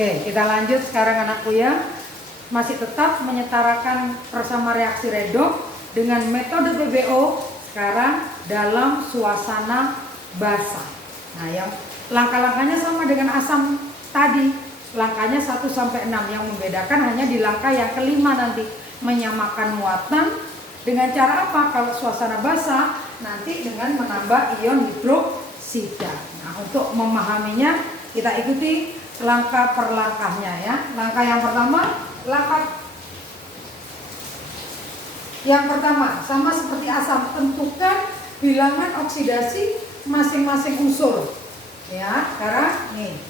Oke, kita lanjut sekarang anakku ya. Masih tetap menyetarakan bersama reaksi redoks dengan metode PBO sekarang dalam suasana basah. Nah, yang langkah-langkahnya sama dengan asam tadi. Langkahnya 1 sampai 6. Yang membedakan hanya di langkah yang kelima nanti, menyamakan muatan dengan cara apa? Kalau suasana basah nanti dengan menambah ion hidroksida. Nah, untuk memahaminya kita ikuti langkah per langkahnya ya. Langkah yang pertama, sama seperti asam, tentukan bilangan oksidasi masing-masing unsur. Ya, sekarang nih.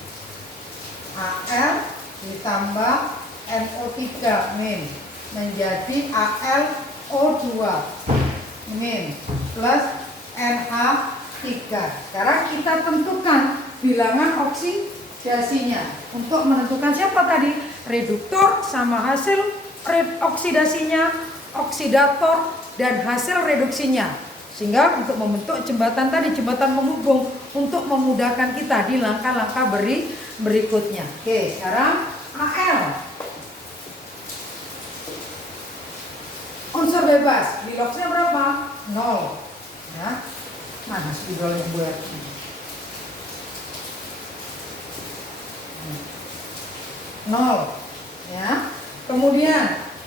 Al ditambah NO3 min menjadi AlO2 min plus NH3. Sekarang kita tentukan bilangan oksidasinya. Untuk menentukan siapa tadi? Reduktor sama hasil oksidasinya, oksidator dan hasil reduksinya. Sehingga untuk membentuk jembatan tadi, jembatan penghubung untuk memudahkan kita di langkah-langkah berikutnya. Oke, sekarang Al. Unsur bebas, biloksnya berapa? 0. Ya. Mana spidolnya buat? 0. Ya. Kemudian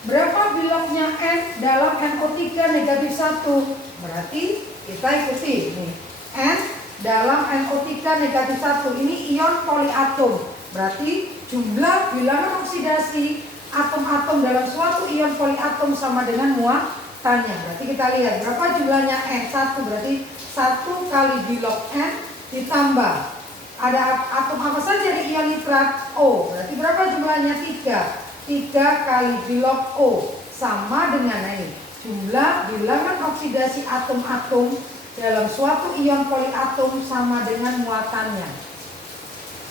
berapa biloknya N dalam NO3 negatif 1? Berarti kita ikuti nih. N dalam NO3 negatif 1 ini ion poliatom. Berarti jumlah bilangan oksidasi atom-atom dalam suatu ion poliatom sama dengan muatannya. Berarti kita lihat berapa jumlahnya N. 1 berarti 1 kali bilok N ditambah ada atom apa saja di ion nitrat? O. Berarti berapa jumlahnya? 3. 3 kali bilok O sama dengan ini jumlah bilangan oksidasi atom-atom dalam suatu ion poliatom sama dengan muatannya.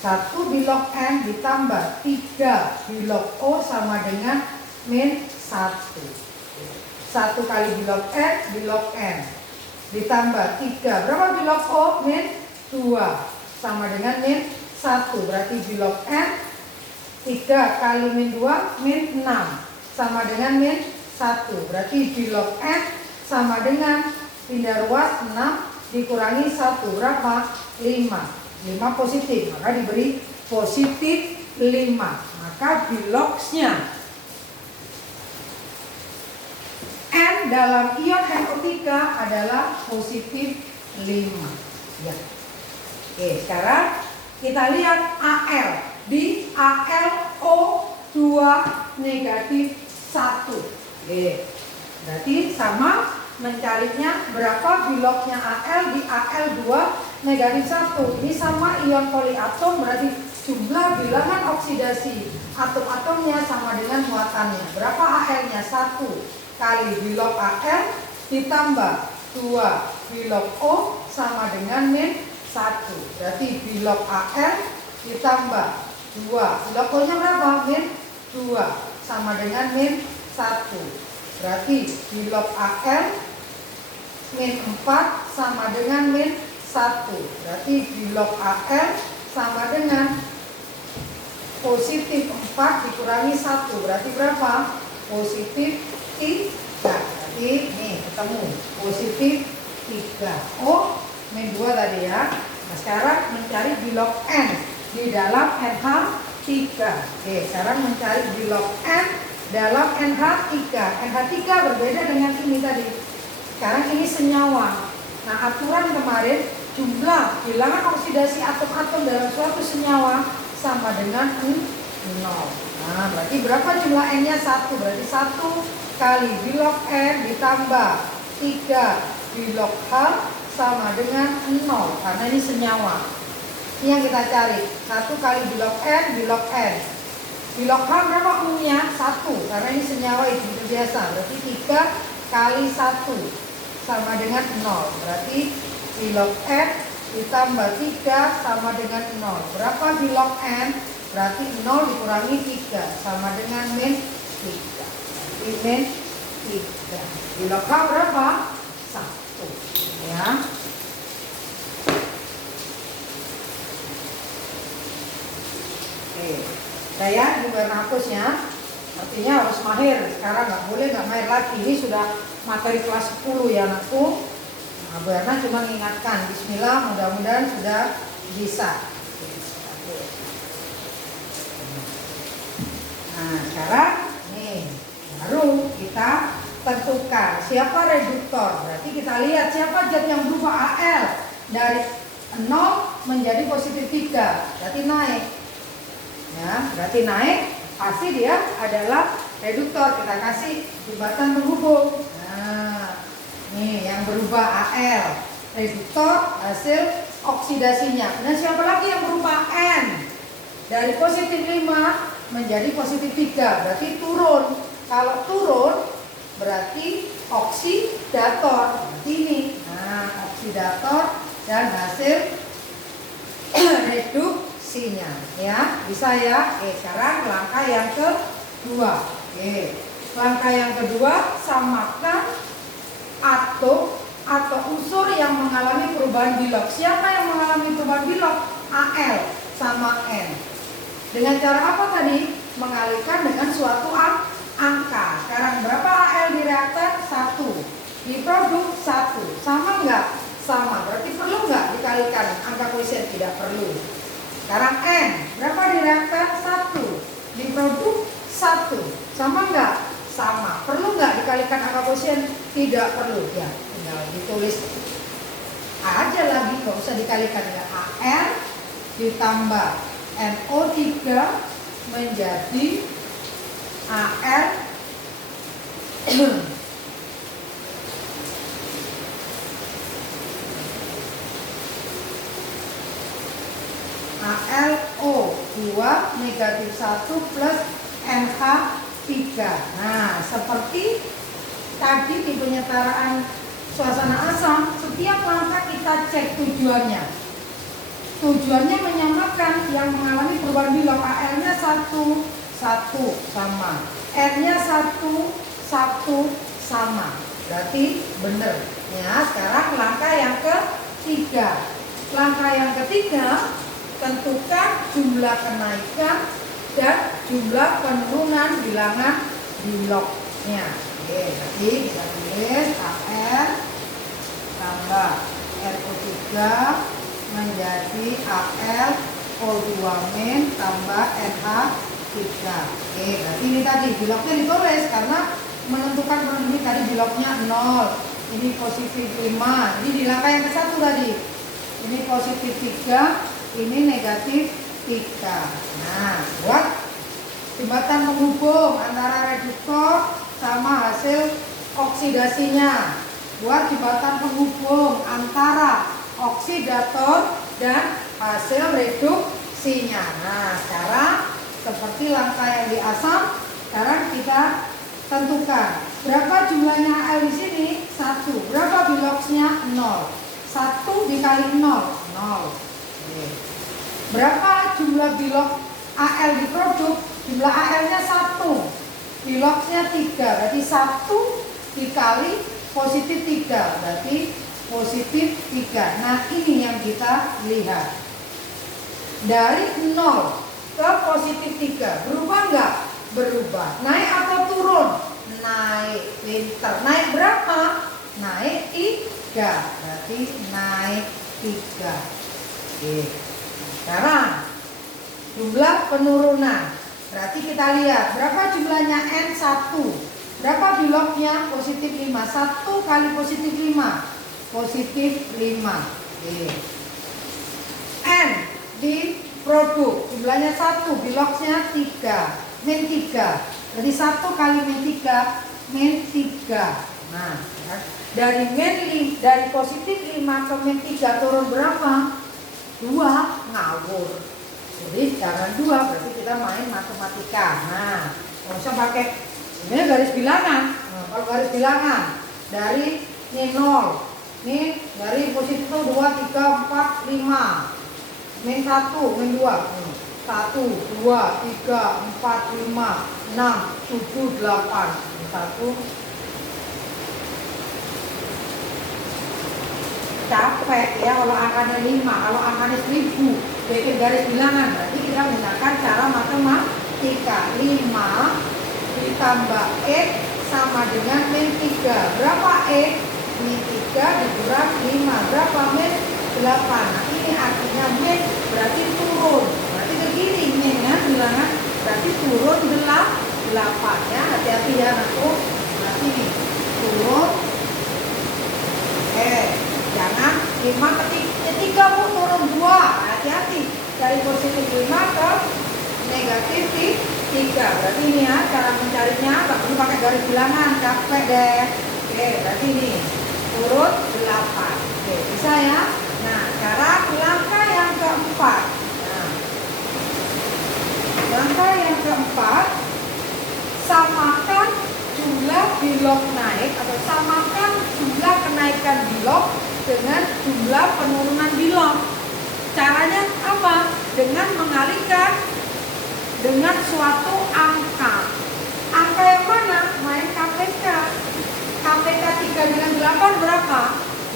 1 bilok N ditambah 3 bilok O sama dengan min 1. 1 kali bilok N ditambah 3. Berapa bilok O? Min 2 sama dengan min 1. Berarti bilok N 3 kali min 2 min 6 sama dengan min 1. Berarti bilok N sama dengan pindah ruas 6 dikurangi 1 berapa? 5. 5 positif, maka diberi positif 5. Maka biloksnya N dalam ion NO3 adalah positif 5 ya. Oke, sekarang kita lihat Al. Di AlO2 negatif 1. Berarti sama mencarinya berapa biloknya Al di Al2 negatif 1. Ini sama ion poliatom, berarti jumlah bilangan oksidasi atom-atomnya sama dengan muatannya. Berapa Al-nya? 1 kali bilok Al ditambah 2 bilok O sama dengan min 1. Berarti bilok Al ditambah 2. Bilok O-nya berapa? Min 2 sama dengan min 1. Berarti bilok Al min 4 sama dengan min 1. Berarti bilok Al sama dengan positif 4 dikurangi 1. Berarti berapa? Positif 3. Berarti nih ketemu positif 3. O min 2 tadi ya. Nah, sekarang mencari bilok N di dalam NH3. Oke, sekarang mencari bilok N dalam NH3. NH3 berbeda dengan ini tadi. Sekarang ini senyawa. Nah, aturan kemarin jumlah bilangan oksidasi atom-atom dalam suatu senyawa sama dengan 0. Nah, berarti berapa jumlah N-nya? 1. Berarti 1 kali bilok N ditambah 3 bilok H sama dengan 0 karena ini senyawa. Ini yang kita cari. 1 kali bilok N. Bilok H berapa umumnya? 1 karena ini senyawa hidup biasa. Berarti 3 kali 1 sama dengan 0. Berarti bilok N ditambah 3 sama dengan 0. Berapa bilok N? Berarti 0 dikurangi 3 sama dengan min 3. Berarti min 3. Bilok H berapa? 1. Ya. Oke. Udah ya, Ibu Erna hapusnya. Artinya harus mahir. Sekarang nggak boleh nggak mahir lagi. Ini sudah materi kelas 10 ya anakku. Nah, Bu Erna cuma mengingatkan. Bismillah, mudah-mudahan sudah bisa. Nah, sekarang nih baru kita tentukan siapa reduktor. Berarti kita lihat siapa zat yang berubah AL dari 0 menjadi positif 3. Berarti naik. Ya, berarti naik. Pasti dia adalah reduktor. Kita kasih jembatan penghubung. Nah, nih yang berubah AL, reduktor hasil oksidasinya. Dan siapa lagi yang berubah N dari positif 5 menjadi positif 3, berarti turun. Kalau turun berarti oksidator. Ini, nah oksidator dan hasil reduksinya, ya bisa ya. Sekarang langkah yang kedua. Langkah yang kedua, samakan atau unsur yang mengalami perubahan Bilog. Siapa yang mengalami perubahan Bilog? Al sama N. Dengan cara apa tadi? Mengalihkan dengan suatu angka. Sekarang berapa Al di reaktan? 1. Di produk 1. Sama nggak? Sama. Berarti perlu nggak dikalikan angka koefisien? Tidak perlu. Sekarang N. Berapa di reaktan? 1. Di produk 1. Sama nggak? Sama. Perlu nggak dikalikan angka koefisien? Tidak perlu. Ya, tinggal ditulis aja lagi, nggak usah dikalikan ya. Al ditambah NO3 menjadi Al ALO 2 negatif 1 plus NH3. Nah, seperti tadi di penyetaraan suasana asam, setiap langkah kita cek tujuannya. Tujuannya menyamakan yang mengalami perubahan Bilog. AL-nya 1, 1 sama. N-nya 1, 1 sama. Berarti benar. Ya, sekarang langkah yang ketiga. Langkah yang ketiga, tentukan jumlah kenaikan dan jumlah penurunan bilangan Bilognya. Oke, berarti kita tulis AL tambah NO3 menjadi Al O2 min tambah NH3. Oke, berarti ini tadi Bilognya ditulis karena menentukan ini tadi Bilognya 0. Ini positif 5. Ini di langkah yang ke-1 tadi. Ini positif 3, ini negatif 3. Nah, buat jembatan penghubung antara reduktor sama hasil oksidasinya. Buat jembatan penghubung antara oksidator dan hasil reduksinya. Nah, sekarang seperti langkah yang di asam, sekarang kita tentukan berapa jumlahnya Al di sini? 1. Berapa Bilognya? 0. 1 dikali 0, 0. Oke. Berapa jumlah Bilog Al di produk? Jumlah Al-nya 1. Bilognya 3. Berarti 1 dikali positif 3. Berarti positif 3. Nah, ini yang kita lihat. Dari 0 ke positif 3. Berubah nggak? Berubah. Naik atau turun? Naik. Pinter. Naik berapa? Naik 3. Berarti naik 3. Oke. Sekarang jumlah penurunan. Berarti kita lihat berapa jumlahnya N1. Berapa Bilognya? Positif 5. 1 kali positif 5. Positif 5. Oke. N di produk jumlahnya 1, Bilognya 3, min 3. Jadi 1 kali min 3, min 3. Nah, dari positif 5 ke min 3 turun berapa? 2. Ngawur. Jadi jangan 2, berarti kita main matematika. Nah, nggak usah pakai ini garis bilangan. Nah, kalau garis bilangan dari ini 0. Ini dari positif itu 2, 3, 4, 5. Min 1, min 2. 1, 2, 3, 4, 5, 6, 7, 8. 1. Capek ya kalau angkanya 5, kalau angkanya 1000 bikin garis bilangan. Berarti kita menggunakan cara dikali 5 ditambah X sama dengan min 3. Berapa X? Min 3 dikurang 5. Berapa min? 8. Nah ini artinya min berarti turun. Berarti begini minnya bilangan berarti turun 8 ya. Hati-hati ya anakku. Berarti nih turun jangan 5 ke 3 bu, turun 2. Hati-hati dari positif 5 ke negatif 3. Berarti ini ya cara mencarinya nggak perlu pakai garis bilangan, capek deh. Oke, berarti ini turun 8. Oke, bisa ya. Nah sekarang langkah yang keempat. Nah, langkah yang keempat, samakan jumlah bilog naik atau samakan jumlah kenaikan bilog dengan jumlah penurunan bilog. Caranya apa? Dengan mengalihkan dengan suatu angka. Angka yang mana? Main KPK. KPK 3 dengan 8 berapa?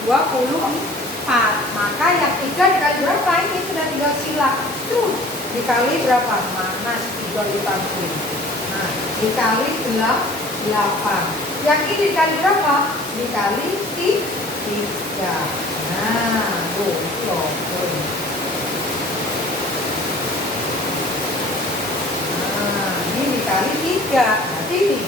24. Maka yang 3 dikali berapa? Ini sudah tinggal silang. Tuh, dikali berapa? Mana si 3 ditanggung? Nah, dikali 8. Yang ini dikali berapa? Dikali 3. Nah, tuh. Nah, ini dikali 3. Berarti ini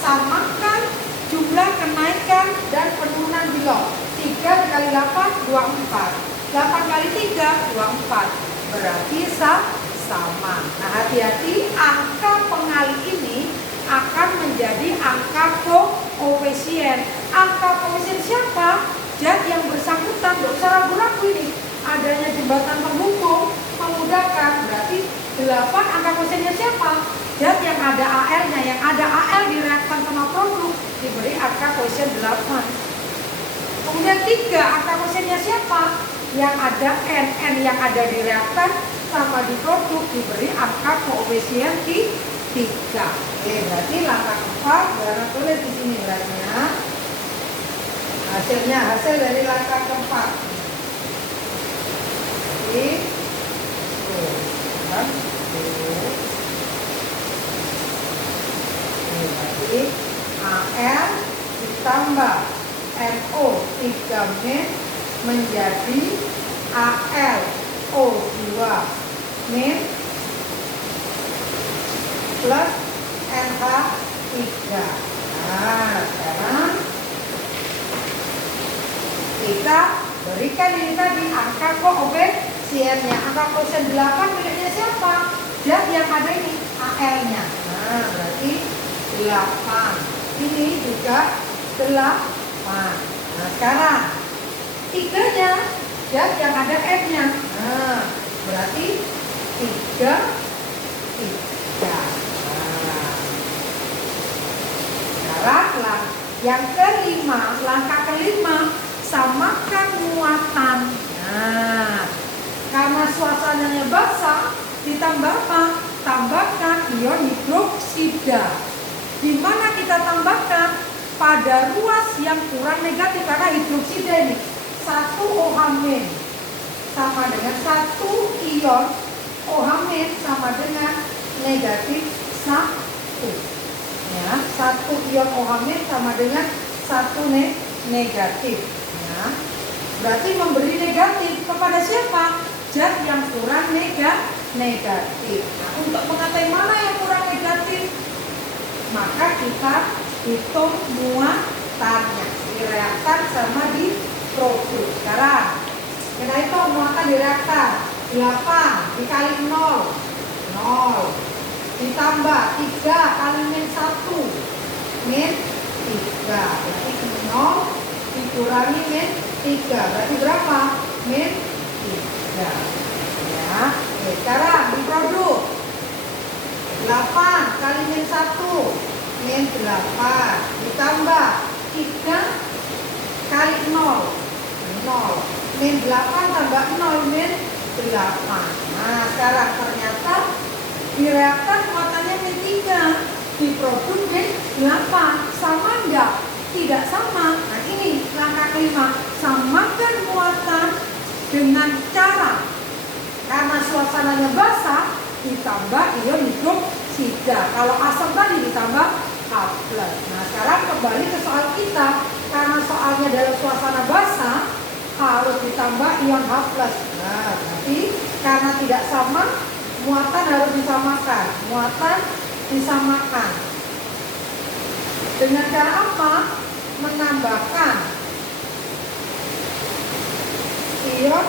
samakan jumlah kenaikan dan penurunan bilog. 3 dikali 8, 24. 8 kali 3, 24. Berarti sama. Nah, hati-hati, angka pengalih ini akan menjadi angka koefisien. Angka koefisien siapa? Zat yang bersangkutan. Tidak usah ragu-ragu ini. Adanya jembatan penghubung memudahkan. Berarti 8 angka koefisiennya siapa? Zat yang ada AL-nya. Yang ada AL di reaktan sama produk diberi angka koefisien 8. Kemudian 3 angka koefisiennya siapa? Yang ada N yang ada di reaktan sama di produk diberi angka koefisien 3. Oke, berarti langkah 4 karena tulis di sini berarti hasil dari langkah keempat. Jadi berarti AL ditambah NO 3 min menjadi AlO2 min plus NH3. Nah, sekarang kita berikan ini tadi angka koefisiennya. Angka koefisien 8 miliknya siapa? Zat yang ada ini AL-nya. Nah, berarti 8. Ini juga 8. Nah, sekarang 3-nya zat yang ada N-nya. Nah, berarti 3. Sekarang yang kelima, langkah kelima, samakan muatan. Nah, karena suasananya basah, ditambah apa? Tambahkan ion hidroksida. Di mana kita tambahkan? Pada ruas yang kurang negatif, karena hidroksida ini 1 OH- sama dengan 1 ion OH- sama dengan negatif 1. Ya, 1 ion OH- sama dengan 1 negatif. Ya. Berarti memberi negatif kepada siapa? Zat yang kurang negatif. Nah, untuk mengetahui mana yang kurang negatif, maka kita hitung muatannya di reaktan sama di produk. Sekarang kita hitung muatan di reaktan. 8 dikali 0 ditambah 3 kali min 1 min 3. Berarti 0 dikurangi min 3. Berarti berapa? Min 3. Ya. Oke, sekarang di produk 8 kali min 1 min 8 ditambah 3 kali 0 min 8 tambah 0 min 8. Nah, sekarang ternyata di reaktan muatannya min 3, di produk min 8. Sama enggak? Tidak sama. Nah, ini langkah kelima, samakan muatan dengan cara, karena suasananya basah, ditambah ion hidroksida. hidroksida. Kalau asam tadi ditambah H+. Nah, sekarang kembali ke soal kita. Karena soalnya dalam suasana basah, harus ditambah ion H+. Nah, berarti karena tidak sama, muatan harus disamakan. Muatan disamakan. Dengan cara apa? Menambahkan ion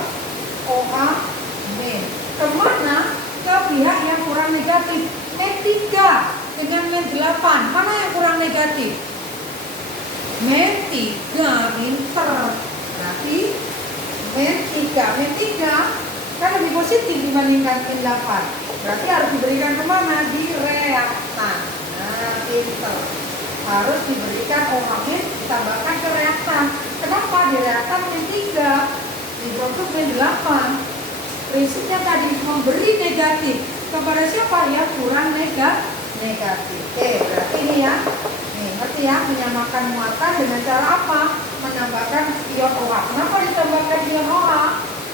OH-. Kemana? Ke pihak yang kurang negatif. -3 dengan -8. Mana yang kurang negatif? -3, pinter. Berarti -3 kan lebih positif dibandingkan -8. Berarti harus diberikan kemana? Di reaktan. Nah, pinter. Harus diberikan OH- ditambahkan ke reaktan. Kenapa? Di reaktan -3 diproduksi -8. Prinsipnya tadi memberi negatif kepada siapa? Yang kurang negatif. Oke, berarti ini ya. Nih, ngerti ya? Menyamakan muatan dengan cara apa? Menambahkan ion OH. Kenapa ditambahkan ion OH?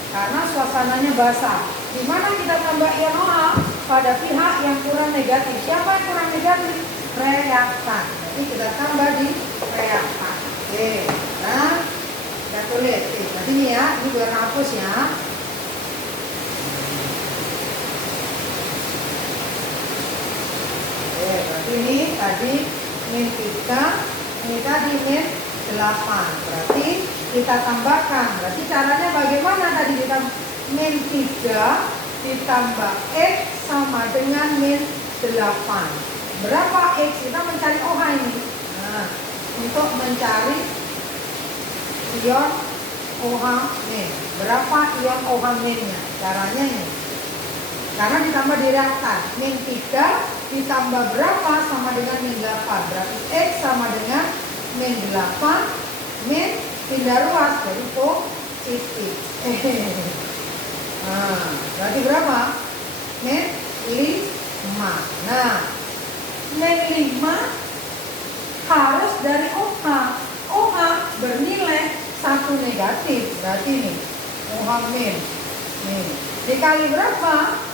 Karena suasananya basah. Di mana kita tambah ion OH? Pada pihak yang kurang negatif. Siapa yang kurang negatif? Reaktan. Jadi kita tambah di reaktan. Oke, nah kita tulis. Jadi ini ya, ini gue hapus ya. Berarti ini tadi -3, ini tadi -8. Berarti kita tambahkan. Berarti caranya bagaimana tadi kita -3 ditambah X sama dengan -8. Berapa X? Kita mencari OH ini. Nah, untuk mencari ion OH-. Berapa ion OH-nya? Caranya ini. Karena ditambah di reaktan. -3 ditambah berapa sama dengan -8. Berarti X sama dengan -8. Pindah ruas jadi positif. Nah, berarti berapa? -5. Nah, -5 harus dari OH. OH bernilai 1 negatif. Berarti ini OH-. Nih, dikali berapa?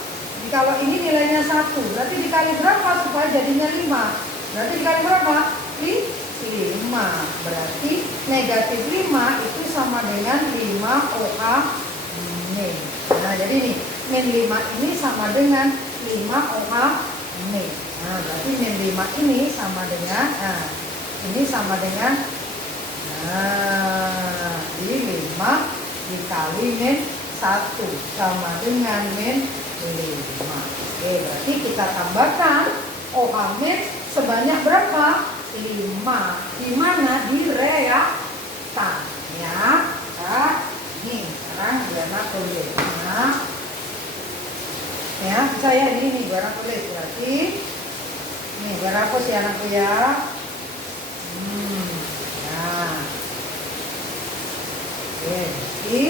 Kalau ini nilainya 1, berarti dikali berapa supaya jadinya 5? Berarti dikali berapa? 5. Berarti negatif 5 itu sama dengan 5 OH-. Nah, jadi ini -5 ini sama dengan 5 OH-. Nah, berarti -5 ini sama dengan, ini sama dengan, jadi 5 dikali -1 sama dengan -5. Oke, berarti kita tambahkan OH- sebanyak berapa? 5. Di mana? Di reaktan. Ya. Nah, ini sekarang Diana tulis. Nah, ya, bisa ya ini Diana tulis. Berarti nih Diana hapus ya anakku ya. Nah. Oke, jadi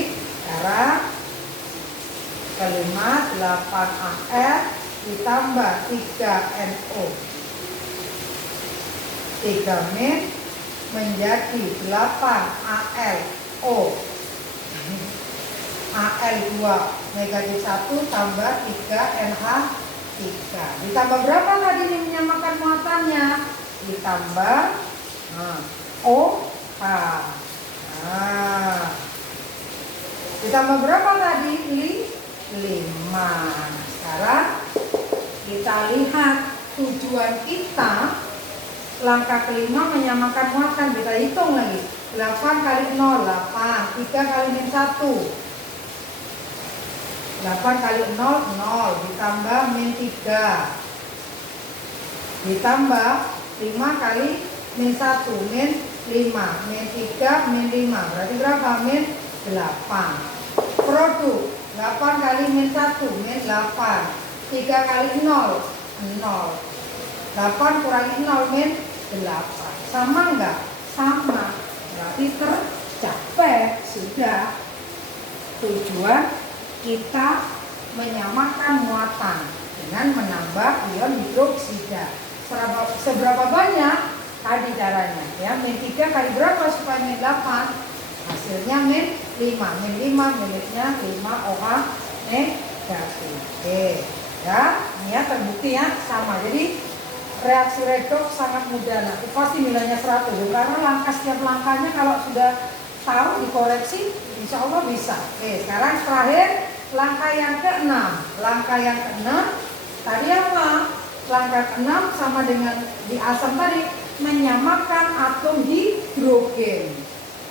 cara kelima 8Al ditambah 3NO. 3 menjadi 8AlO. Al2 negatif 1 tambah 3NH3. Ditambah berapa tadi ini menyamakan muatannya? Ditambah OH. Nah, ditambah berapa tadi? 5. Sekarang kita lihat tujuan kita. Langkah kelima menyamakan muatan. Kita hitung lagi. 8 kali 0, 8. 3 kali -1. 8 kali 0, 0. Ditambah -3. Ditambah 5 kali -1. -5. -3, -5. Berarti berapa? -8. Produk 8 kali -1, -8. 3 kali 0, 0. 8 kurangi 0, -8. Sama enggak? Sama. Berarti tercapai sudah tujuan kita menyamakan muatan dengan menambah ion hidroksida. Seberapa banyak? Tadi caranya ya. -3 kali berapa supaya -8? Hasilnya -5. -5 miliknya 5 OH negatif. Oke. Ya, ini ya terbukti ya sama. Jadi reaksi redoks sangat mudah. Nah, pasti nilainya 100 karena setiap langkahnya kalau sudah tahu dikoreksi, insya Allah bisa. Oke, sekarang terakhir langkah yang ke-6. Langkah yang ke-6 tadi apa? Langkah ke-6 sama dengan di asam tadi, menyamakan atom hidrogen.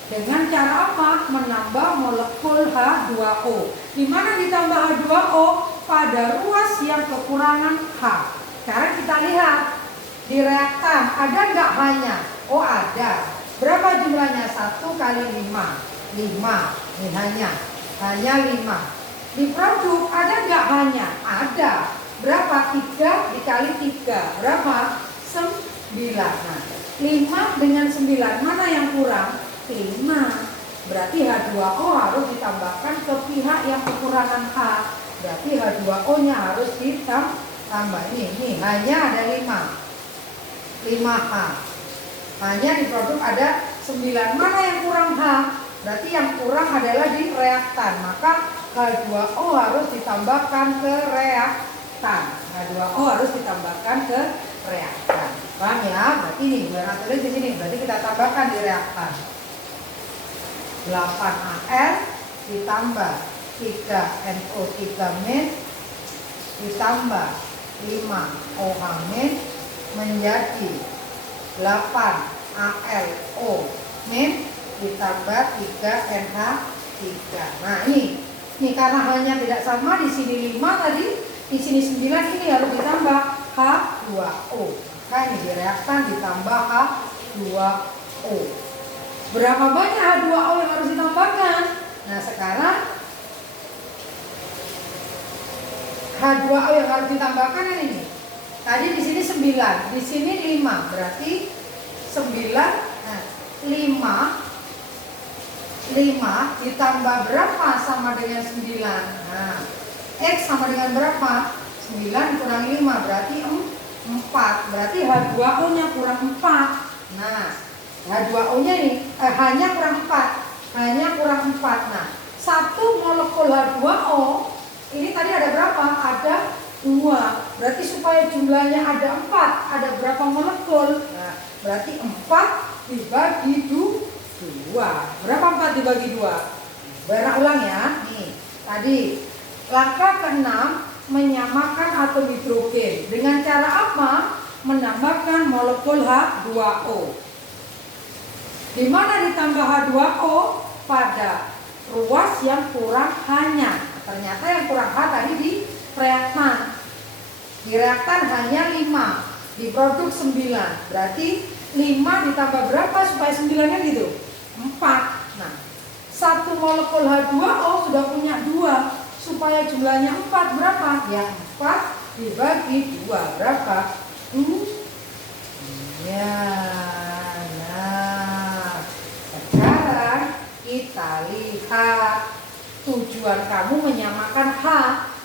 Dengan cara apa? Menambah molekul H2O. Di mana ditambah H2O? Pada ruas yang kekurangan H. Sekarang kita lihat di reaktan ada nggak H-nya? Oh ada. Berapa jumlahnya? 1 kali 5. 5. Ini hanya 5. Di produk ada nggak H-nya? Ada. Berapa? 3 dikali 3. Berapa? 9. Nah, 5 dengan 9 mana yang kurang? 5. Berarti H2O harus ditambahkan ke pihak yang kekurangan H. Berarti H2O-nya harus ditambah. Ini hanya ada 5H. Hanya di produk ada 9. Mana yang kurang H? Berarti yang kurang adalah di reaktan. Maka H2O harus ditambahkan ke reaktan. H2O harus ditambahkan ke reaktan. Paham ya? Berarti ini gue tulis di sini. Berarti kita tambahkan di reaktan. 8Al ditambah 3NO3- ditambah 5OH- menjadi 8ALO- ditambah 3NH3. Nah, ini karena hanya tidak sama, di sini 5 tadi, di sini 9, ini harus ditambah H2O. Maka ini di reaktan ditambah H2O. Berapa banyak H2O yang harus ditambahkan? Nah, sekarang H2O yang harus ditambahkan ini. Tadi di sini 9, di sini 5. Berarti 5 ditambah berapa sama dengan 9? Nah, X sama dengan berapa? 9 dikurangi 5 berarti 4. Berarti H2O-nya kurang 4. Nah, H2O-nya ini hanya kurang 4. Hanya kurang 4. Nah, 1 molekul H2O ini tadi ada berapa? Ada 2. Berarti supaya jumlahnya ada 4, ada berapa molekul? Nah, berarti 4 dibagi 2. Berapa 4 dibagi 2? Barang ulang ya. Nih, tadi langkah ke-6 menyamakan atom hidrogen. Dengan cara apa? Menambahkan molekul H2O. Di mana ditambah H2O? Pada ruas yang kurang H-nya. Ternyata yang kurang H tadi di reaktan. Di reaktan hanya 5, di produk 9. Berarti 5 ditambah berapa supaya 9-nya gitu? 4. Nah, 1 molekul H2O sudah punya 2. Supaya jumlahnya 4 berapa? Ya 4 dibagi 2 berapa? Ya. Nah, sekarang kita lihat tujuan kamu menyamakan H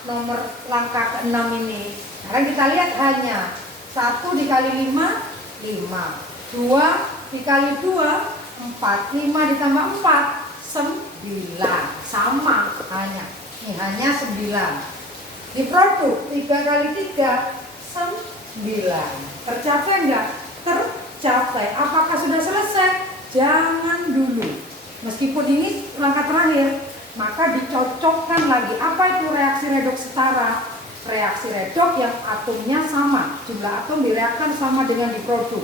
nomor langkah ke-6 ini. Sekarang kita lihat hanya 1 dikali 5, 5. 2 dikali 2, 4. 5 ditambah 4, 9. Sama hanya. Ini hanya 9. Di produk 3 kali 3, 9. Tercapai enggak? Tercapai. Apakah sudah selesai? Jangan dulu. Meskipun ini langkah terakhir, maka dicocokkan lagi. Apa itu reaksi redoks setara? Reaksi redoks yang atomnya sama, jumlah atom di reaktan sama dengan di produk.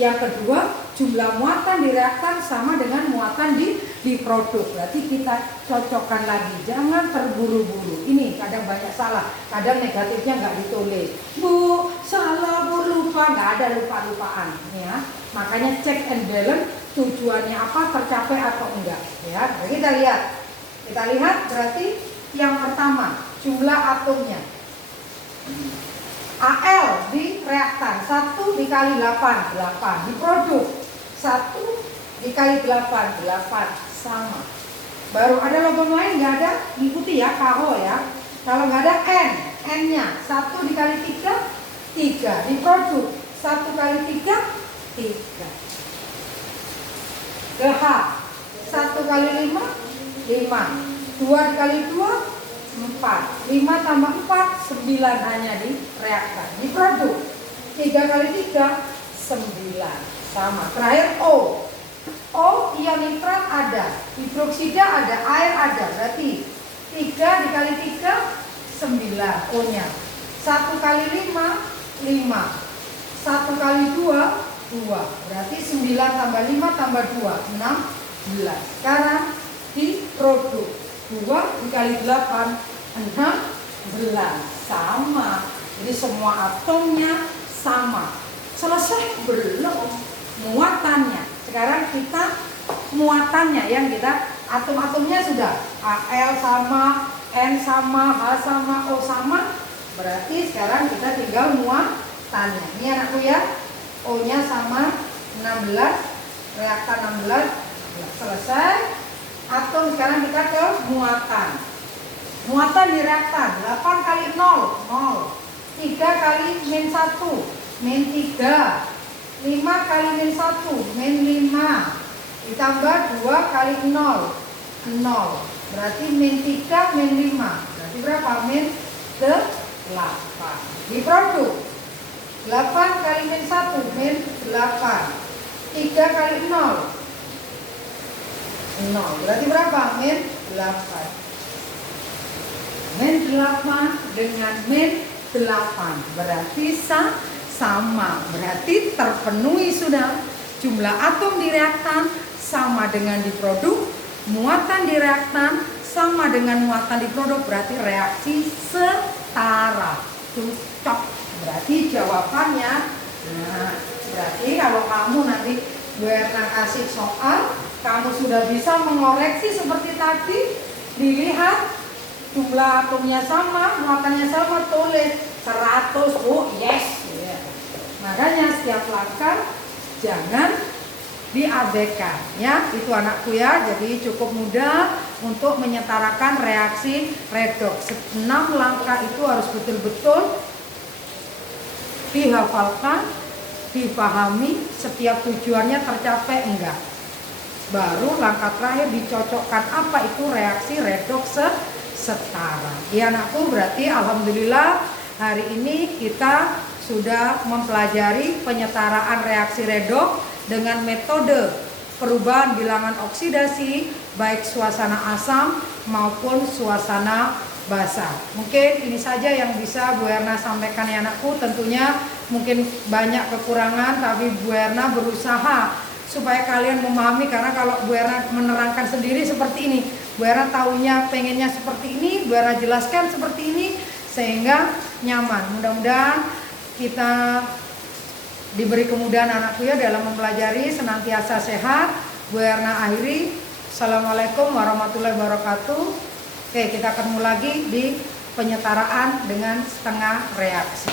Yang kedua, jumlah muatan di reaktan sama dengan muatan di produk. Berarti kita cocokkan lagi. Jangan terburu-buru. Ini kadang banyak salah. Kadang negatifnya nggak ditulis. Bu, salah, Bu, lupa. Nggak ada lupa-lupaan. Ya. Makanya check and balance. Tujuannya apa, tercapai atau enggak. Ya. Nah, kita lihat. Kita lihat berarti yang pertama, jumlah atomnya. Al di reaktan 1 dikali 8, 8. Di produk 1 dikali 8, 8. Sama. Baru ada logam lain nggak ada? Ikuti ya, KO ya. Kalau nggak ada N-nya 1 dikali 3, 3. Di produk 1 kali 3, 3. Ke H 1 kali 5, 5. 2 dikali 2, 4. 5 tambah 4, 9 hanya di reaktan. Di produk 3 kali 3, 9. Sama. Terakhir O. O ion nitrat ada, hidroksida ada, air ada. Berarti 3 dikali 3, 9 O-nya. 1 kali 5, 5. 1 kali 2, 2. Berarti 9 tambah 5 tambah 2, 16. Sekarang di produk 2 dikali 8, 16. Sama. Jadi semua atomnya sama. Selesai? Belum. Muatannya. Sekarang kita muatannya yang kita atom-atomnya sudah. Al sama, N sama, H sama, O sama. Berarti sekarang kita tinggal muatannya. Ini anakku ya. O-nya sama 16, reaktan 16. Selesai. Atom sekarang kita ke muatan. Muatan di reaktan 8 kali 0, 0. 3 kali min 1, min 3. 5 kali min 1, min 5. Ditambah 2 kali 0, 0. Berarti min 3, min 5. Berarti berapa? Min 8. Di produk 8 kali min 1, min 8. 3 kali 0, 0. Berarti berapa? Min 8. Min 8 dengan min 8. Berarti sama. Berarti terpenuhi sudah. Jumlah atom di reaktan sama dengan di produk. Muatan di reaktan sama dengan muatan di produk. Berarti reaksi setara. Cocok. Berarti jawabannya. Nah, berarti kalau kamu nanti Bu Erna kasih soal, kamu sudah bisa mengoreksi seperti tadi. Dilihat jumlah atomnya sama, muatannya sama, tulis 100. Oh yes. Makanya setiap langkah jangan diabaikan ya. Itu anakku ya. Jadi cukup mudah untuk menyetarakan reaksi redoks. 6 langkah itu harus betul-betul dihafalkan, dipahami, setiap tujuannya tercapai enggak. Baru langkah terakhir dicocokkan apa itu reaksi redoks setara. Ya anakku, berarti alhamdulillah hari ini kita sudah mempelajari penyetaraan reaksi redoks dengan metode perubahan bilangan oksidasi baik suasana asam maupun suasana basah. Mungkin ini saja yang bisa Bu Erna sampaikan ya anakku. Tentunya mungkin banyak kekurangan, tapi Bu Erna berusaha supaya kalian memahami, karena kalau Bu Erna menerangkan sendiri seperti ini, Bu Erna taunya pengennya seperti ini, Bu Erna jelaskan seperti ini sehingga nyaman. Mudah-mudahan kita diberi kemudahan anakku ya dalam mempelajari, senantiasa sehat. Bu Erna akhiri. Assalamualaikum warahmatullahi wabarakatuh. Oke, kita ketemu lagi di penyetaraan dengan setengah reaksi.